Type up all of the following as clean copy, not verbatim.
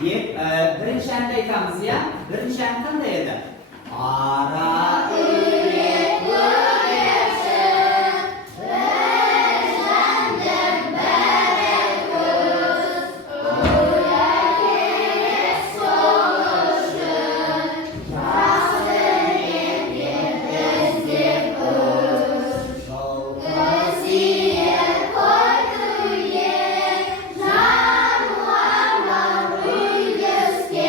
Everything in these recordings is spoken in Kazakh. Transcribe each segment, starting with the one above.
Birinchi әнді айтамыз, ya. Birinchi ән қандай еді? Ара үрек өрешін, бір жәндік бәрі көз, ұя керек сол үшін, жақсы ниетпен іздеп өз. Жылқы сүйер қой түген, жануарлар үйдескен,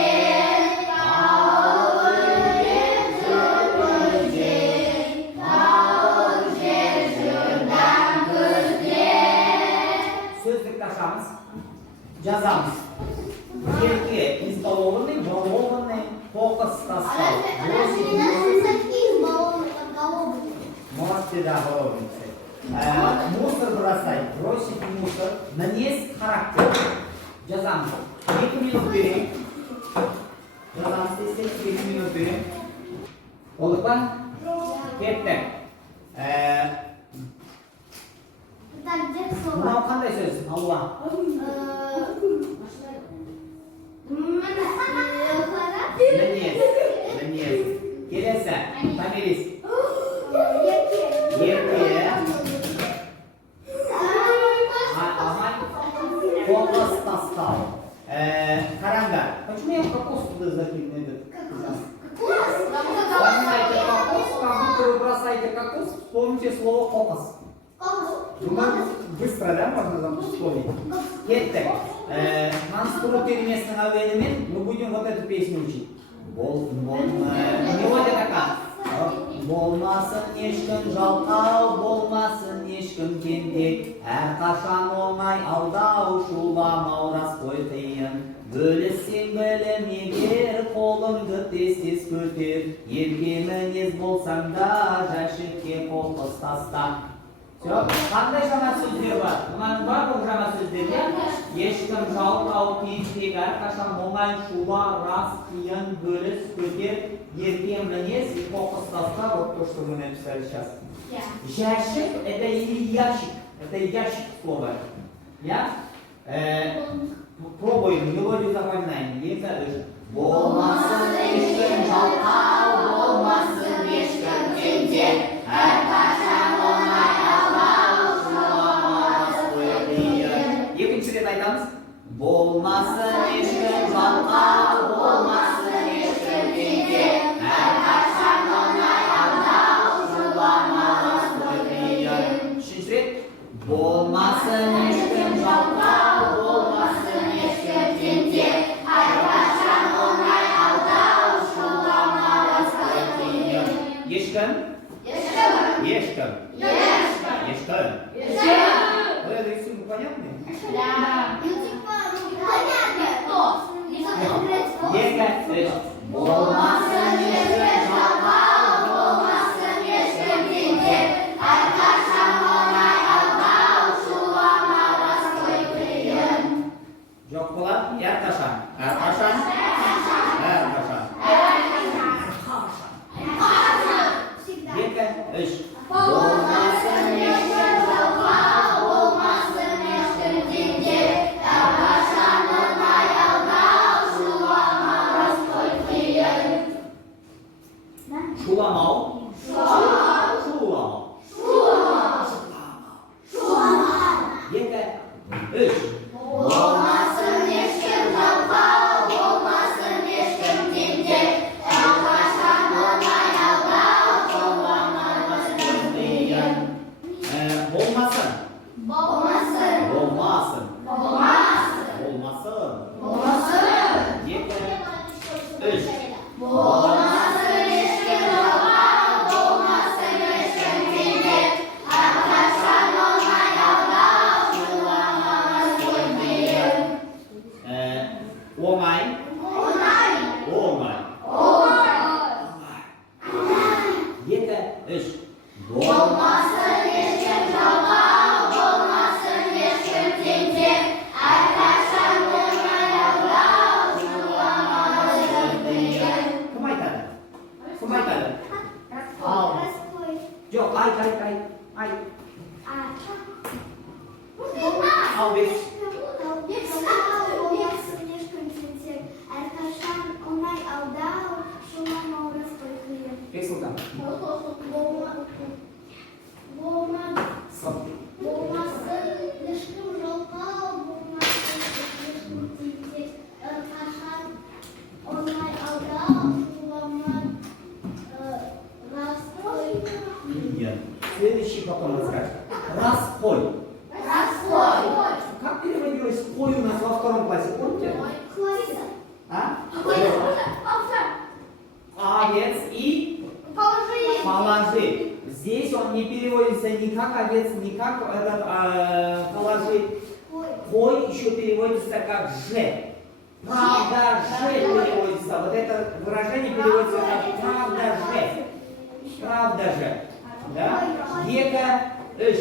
тау өрек жүр көзден, тау жер жүрдан көзден. Сөздікті ашамыз, жазамыз. Ерке, избалованный, балованный, қоқыс тастау. Может, балованный. Мусор бросать, бросить мусор, нанес характер. Жазамыз. 2 минут берем. Жазамыз десек 2 минут берем. Олық па? Кеттік. Мынау қандай сөз? Алла. Нанес. Келесі. Томирис. Ерке. Қоқыс тастау. Қараңдар. Почему я кокос туда закидываю? Возьмите кокос, как будто вы бросаете кокос, вспомните слово кокос. Думаю, быстро, да, можно вспомнить? Кеттік. Манстуру переместный наведемен, мы будем вот эту песню учить. Мелодия такая. Болмасын ешкім жалқау, болмасын ешкім кенде, әрқашан оңай алдау, шуламау рас қой қиын. Бөліссең білім егер, қолыңды тез-тез көтер, ерке мінез болсаң да, жәшікке қоқыс таста. Қандай жаңа сөздер бар? Мұнаның бар бұл жаңа сөздер, ешкім жалқау, кенде, әрқашан оңай, шула, рас, қиын, бөліс, көтер, ерке мінез и қоқыс таста. Вот то, что мы написали сейчас. Жәшік – это или ящик. Это ящик слова. Пробуем, мелодию запоминаем. Болмасын ешкім жалқау, болмасын ешкім кенде, әрқашан оңай алдау, шуламау рас қой қиын. Екінші рет айтамыз. Болмасын ешкім жалқау, болмасын ешкім кенде, әрқашан оңай алдау, шуламау рас қой қиын. Үшінші рет. Болмасын ешкім жалқау, болмасын ешкім кенде, әрқашан оңай алдау, шуламау рас қой қиын. Ешкім? Ешкім. Это рисунок понятный? Да. Болмасын ешкім жалқау, болмасын ешкім кенде, әрқашан оңай алдау, шуламау рас қой қиын. Жоқ болады? Әрқашан. Әрқашан. Екі, үш. Болмасын ешкім жалқау, болмасын ешкім кенде, әрқашан оңай алдау, шуламау рас қой қиын. Шуламау. Екі, үш. Болмасын ешкім жалқау, болмасын ешкім кенде, әрқашан оңай алдау, шуламау рас қой қиын. Болмасын. Екі, үш. Болмасын ешкім жалқау, болмасын ешкім кенде, әрқашан оңай алдау, шуламау рас қой қиын. Оңай. Екі, үш. Болмасын ешкім жалқау, болмасын ешкім кенде, әрқашан оңай алдау, шуламау рас қой қиын. Кім айтады? Жоқ, айт. Ал бес. Нет. Следующий потом расскажешь. Распой. Как переводилось пой у нас во втором классе? Помните? А? Овец и положи. Здесь он не переводится ни как овец, ни как этот, положи. Пой еще переводится как же. Правда же переводится. Вот это выражение переводится как правда же. Правда же. Да? Ека ыш.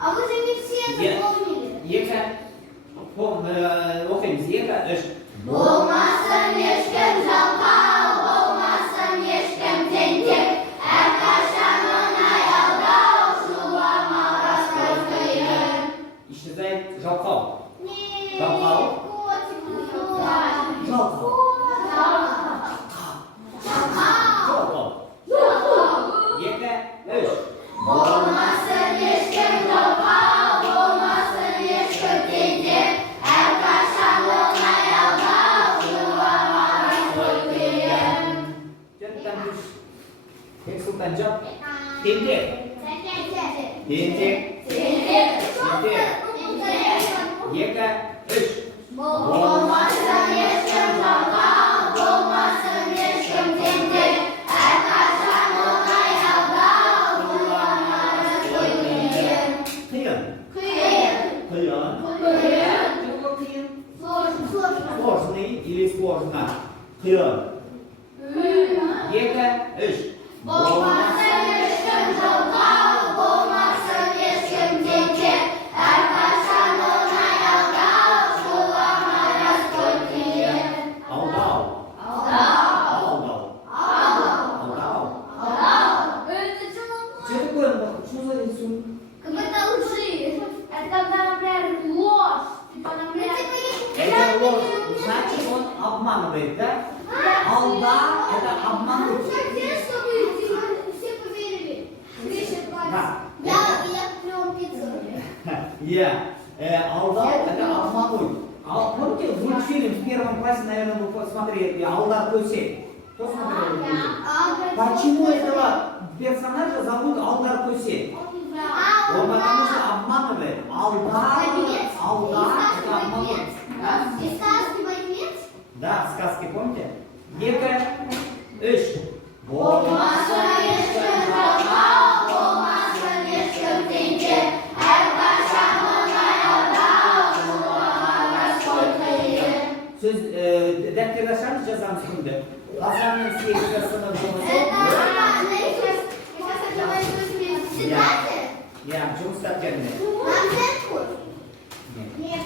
А вы же не все запомнили. Ека, оқимыз. Ека ыш. Болмасын ешкім жалқау, болмасын ешкім тентек, әрқашан оңай алдау, шулама распой қиын. Исчезает жалқау. Не, Жалқау. Жалқау. Жалқау. Ека ыш. Болмасын ешкім жалқау, болмасын ешкім тентек, әрқашан оңай алдау, шулама распой қиын. Ек сұлтан жап. Тентек. Тентек. Ека үш. Болмасын ешкім жалқау, болмасын ешкім тентек, әрқашан оңай алдау, шулама распой қиын. Қиын. Қиын. Қиын. Қиын. Что қиын? Сложно. Сложный или сложно? Қиын. Ека үш. Болмасын ешкім жалқау, болмасын ешкім тентек, әрқашан оңай алдау, шулама распой қиын. Алдау. Алдау. Алдау. Это что Что такое? Что за рисунок? Как это лжи. Это когда, например, ложь. Типа, например, Это ложь. Значит, он обманывает, да? Алда – это обмануть. чтобы все поверили. Да. Я прям пиццу. Алдау – это обмануть. Помните мультфильм в первом классе, наверное, вы посмотрели «Алдар Көсе»? Кто смотрел этот фильм? Почему этого персонажа зовут Алдар Көсе? Он потому что обманывает. Алдар – это обмануть. Да? И сказки «Боймец»? Да, в сказке, помните? Ека үш. Болмасын ешкім жалқау, болмасын ешкім тентек, әрқашан оңай алдау, шулама распой қиын. Сөз дәптерді ашамыз, жазамыз күнді. Қазанның 8-ші сынып жұмысы. Я жұмыс дәптерінде. Нет.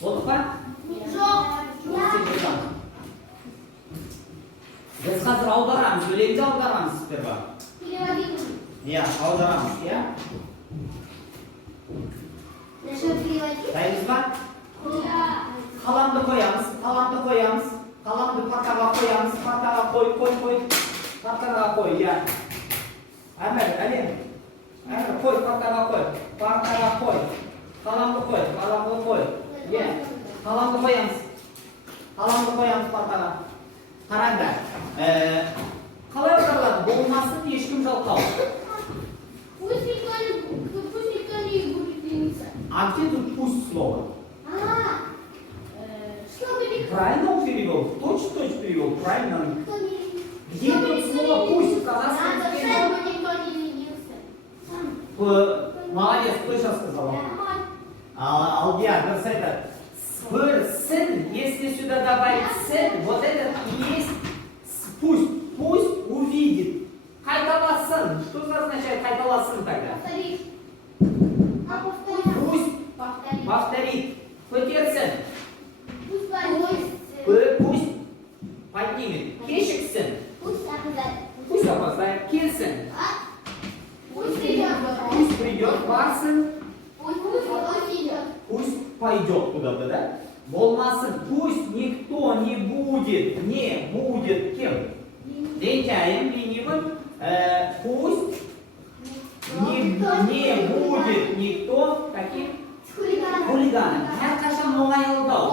Болдық па? Біз қазір аударамыз, өлеңді аударамыз сіздерге. Аударамыз, Дайынбыз ба? Қаламды қоямыз. Қаламды партаға қоямыз. Партаға қой. Партаға қой, Әлем. Қой, партаға қой. Қаламды қой. Қаламды қоямыз партаға. Қараңдар. Қалай аударылады? Болмасын ешкім жалқау. Пусть никто не будет лениться. А где тут пусть слово? Чтобы никто Правильно он перевел? Точь-в-точь перевел. Правильно. не Где тут слово пусть в казахском Надо, языке? чтобы никто не ленился. Молодец, кто сейчас сказала? Алдия, вот это. Сын, если сюда добавить сын, вот этот и есть пусть увидит. Кайталасын. Что означает кайталасын тогда? Повтори. Пусть повторит. Көтерсін. Пусть поднимет. Кешіксін. Пусть опоздает. Келсін. Пусть придет. Барсын. Пусть пойдет куда-то, да? Болмасын, пусть никто не будет кем? Лентяем, ленивым, пусть не будет никто каким? Хулиганом. Әрқашан оңайлдау.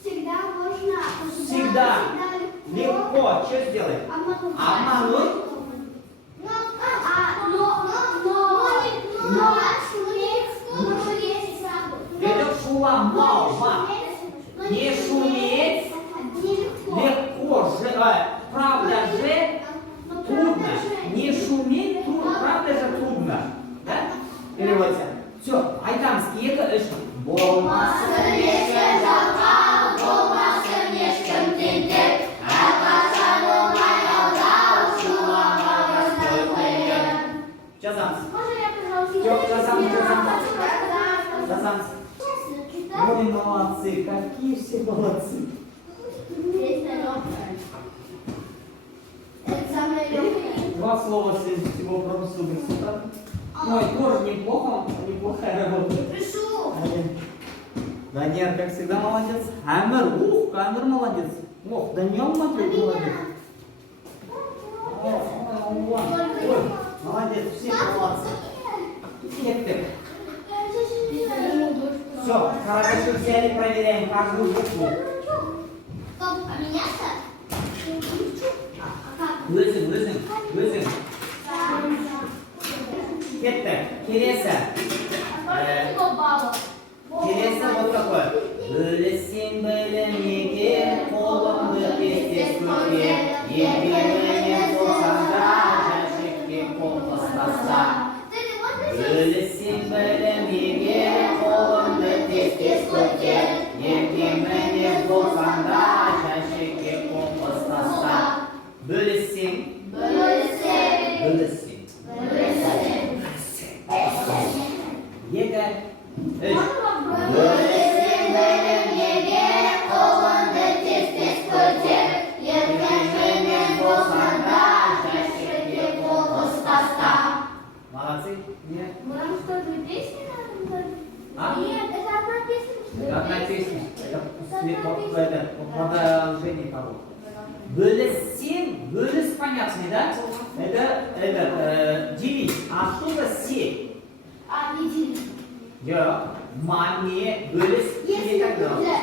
Всегда можно. Всегда. Легко. Что сделать? Обмануть. Это шуламау. Не шуметь. Легко же. Правда же трудно. Не шуметь трудно. Правда же трудно. Да? Переводится. Все. Айтамский это эш. Болмасын ешкім жалқау, болмасын ешкім тентек. Әрқашан оңай алдау, шуламау қойып. Жазамыз. Жоқ, жазамыз. Ой, молодцы, какие все молодцы. Два слова всего правосудных цитат. Ой, тоже неплохая работа. Данияр, как всегда, молодец. Амир молодец. Данияр молодец. Ой, молодец, все молодцы. Кеттік. Все, хорошо взяли, проверяем каждую букву. Listen. Кеттік. Келесі вот такой. Білсең білмеген қолыңды тез көре. Егеменен болсаң да жәшікке қол ұстаса. Білсең білмеген қолыңды тез көре. Егеменен болсаң да жәшікке қол ұстаса. Білсең. Екі, үш. Білсең білмеген қолыңды тез көтер. Егеменен болсаң да жәшікке қол ұстаса. Молодцы. Нет? Нам что, две песни надо? А? Нет, это одна песня. Это одна песня. Это продолжение того. Білсең, біліс понятный, да? Это делить. А что за се? Не делить. Я, маме, вылез или так далее.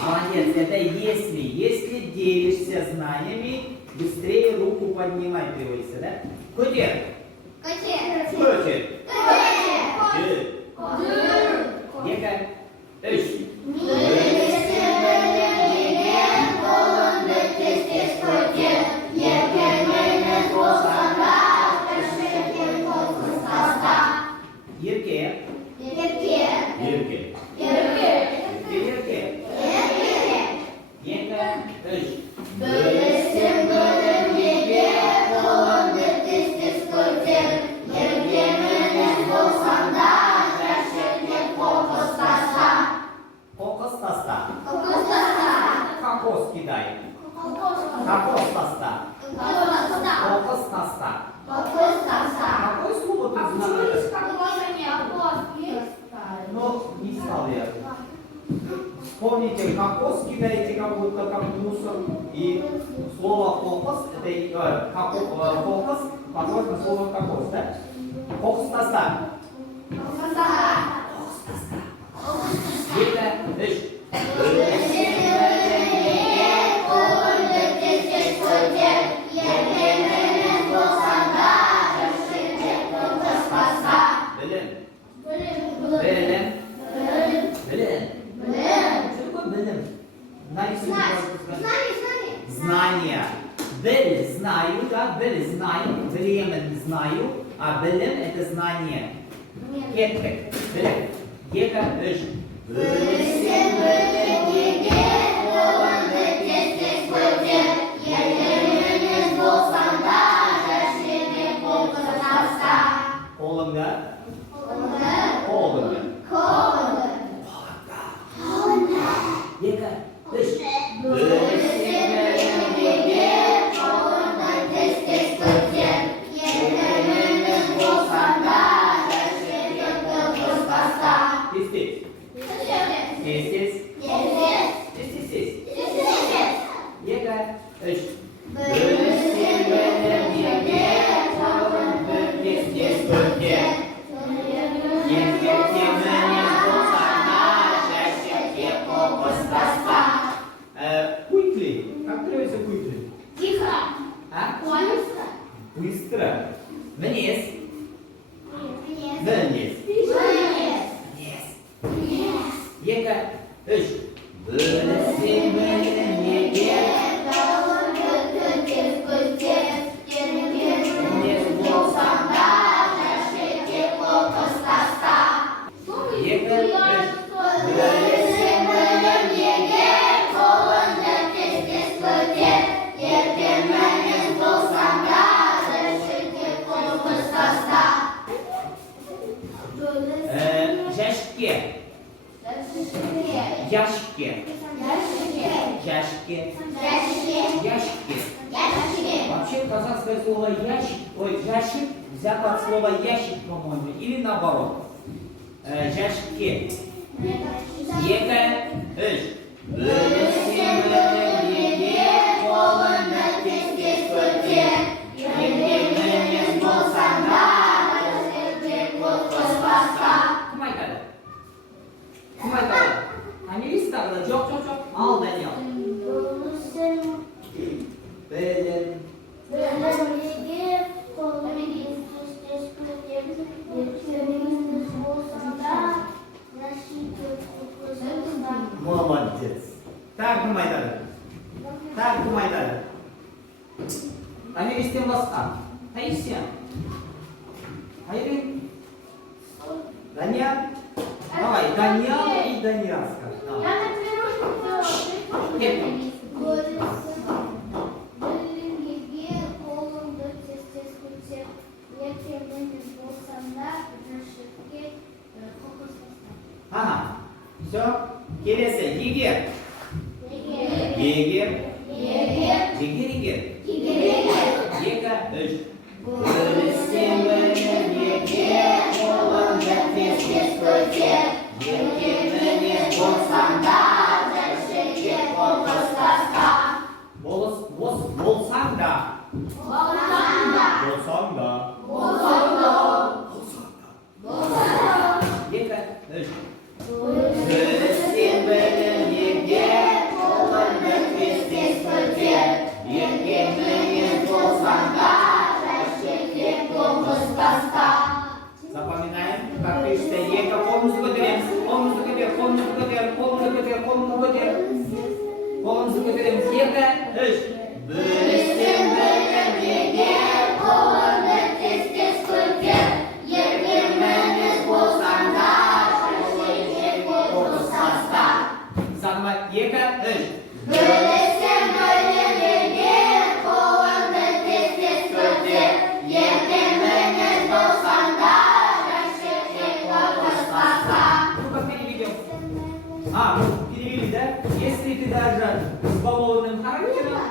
Молодец, это если. Если делишься знаниями, быстрее руку поднимай, приводится, да? Котер. Ека. Үш. Кокос кидай. Кокос таста. Какое слово ты знаешь? Но не стал я. Вспомните, кокос кидаете как будто как мусор. И слово кокос, это кокос, похоже на слово кокос, да? Кокос таста. Знания. Бель знаю, да, бель знаю, времен знаю, а белем это знание. Кеттік. Білем. Ека үш. Білсең білмеген қолыңды тез көтер. Егеменен болсаң да жәшікке қол ұстаса. Қолыңда? Қолыңда. Ека үш. Білсең білмеген қолыңды тез көтер. Егеменен болсаң да жәшікке қол ұстаса. Тез. Тез-тез. Тез-тез. Екі, үш. Бөліссең білімге, қолың бір тез-тез көтер. Еңбектемінен болсаңа, жәшікке қоқыс таста. Quickly. Как переводится quickly? Тихо. А? Быстро. Быстро. Вниз. Вниз. Вниз. Екі, үш. Бөліссең білімге, мінез болсаңда, жәшікке қоқыс таста. Екі, үш. Бөліссең білімге, қолыңды тез-тез көтер. Ертең мінез болсаңда, жәшікке қоқыс таста. Жәшікке. Ящикке. Ящикке. Вообще казахское слово ящик, ящик взято от слова ящик, по-моему, или наоборот. Ящикке. Екі, үш. Бөліссең білімге, қолыңды тез-тез көтер. Ертең мінез болсаңда, жәшікке қоқыс таста. Кім айтады? Кім айтады? Камилист тағы да? Жоқ. Ал, Даниял. Молодец. Так, кім айтады? Камилисттен басқа. Таисия. Айрин. Даниял. Давай, Даниял и Даниял скажи. Я на пирожку Ага. Все. Келесі. Егер. Екі, үш. Бөліссең білімге, қолыңды тез-тез көтер. Ертең мінез болсаңда, жәшікке қоқыс таста. Болсаңда. Екі, үш. Бөліссең білімге, қолыңды тез-тез көтер. Ертең мінез болсаңда, жәшікке қоқыс таста. Запоминаем, как пишется. Екі, қолымызды көтереміз. Қолымызды көтереміз. Екі, үш. Бөліссең білімге, қолыңды тез-тез көтер. Ертең мінез болсаңда, жәшікке қоқыс таста. Сағынба, екі, үш. Бөліссең білімге, қолыңды тез-тез көтер. Ертең мінез болсаңда, жәшікке қоқыс таста. Ну, как переведем? Мы перевели, да? Если ты даже с баллонным характером,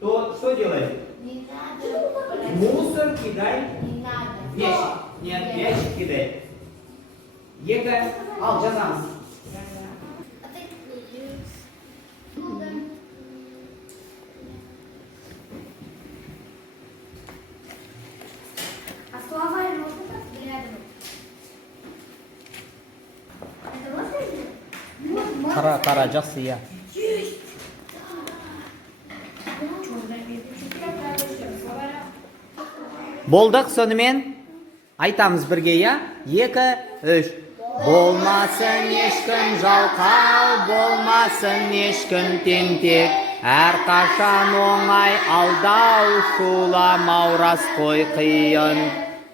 то что делать? Мусор кидай в ящик. Нет, в ящик кидай. Екі, ал, жазамыз. А слова можно подглядывать? Это можно сделать? Қара, жақсы, иә. Болдық, сонымен айтамыз бірге, иә? Екі, үш. Болмасын ешкім жалқау, болмасын ешкім тентек. Әрқашан оңай алдау, шуламау рас қой қиын.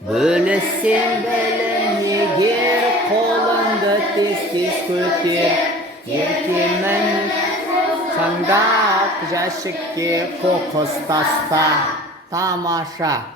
Бөліссең білім егер, қолыңды тез-тез көтер. Ертең саңдап жәшікке қоқыс таста. Тамаша.